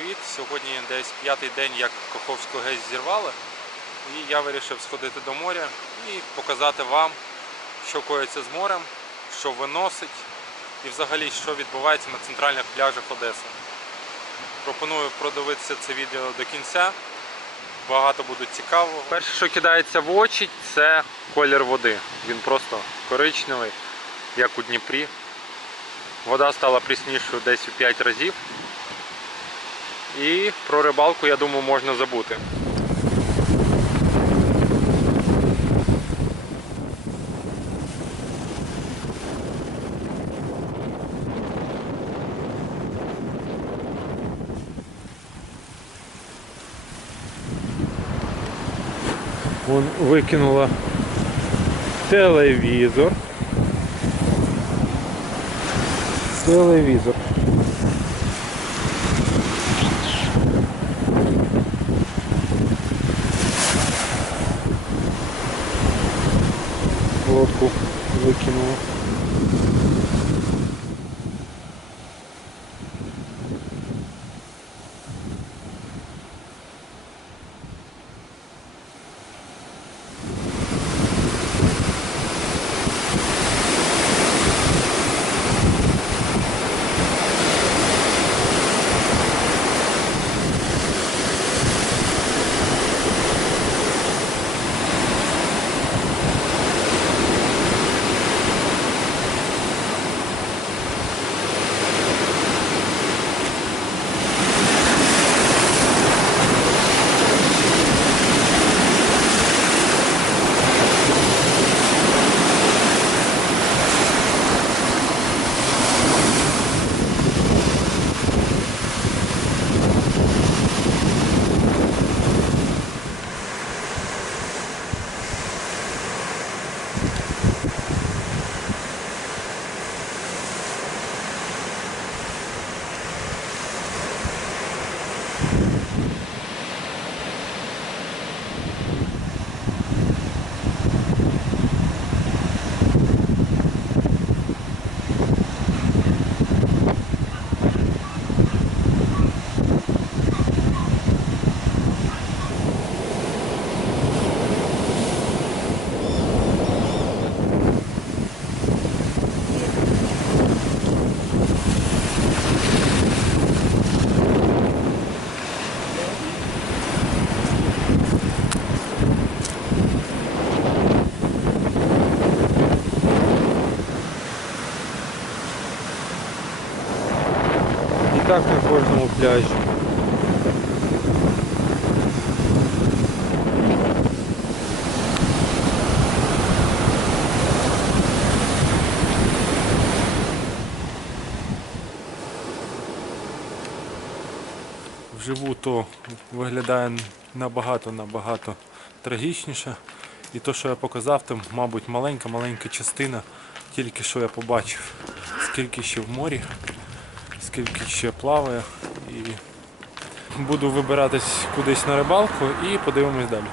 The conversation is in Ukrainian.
привіт! Сьогодні десь п'ятий день, як Каховську ГЕС зірвали. І я вирішив сходити до моря і показати вам, що коїться з морем, що виносить і взагалі що відбувається на центральних пляжах Одеси. Пропоную продивитися це відео до кінця. Багато буде цікаво. Перше, що кидається в очі, це колір води. Він просто коричневий, як у Дніпрі. Вода стала пріснішою десь у 5 разів. І про рибалку, я думаю, можна забути. Вон викинула телевізор. Телевізор. Лодку викинула. І так на кожному пляжі. Вживу то виглядає набагато-набагато трагічніше. І то, що я показав, там, мабуть, маленька-маленька частина, тільки що я побачив, скільки ще в морі скільки ще плаває. І буду вибиратись кудись на рибалку і подивимось далі.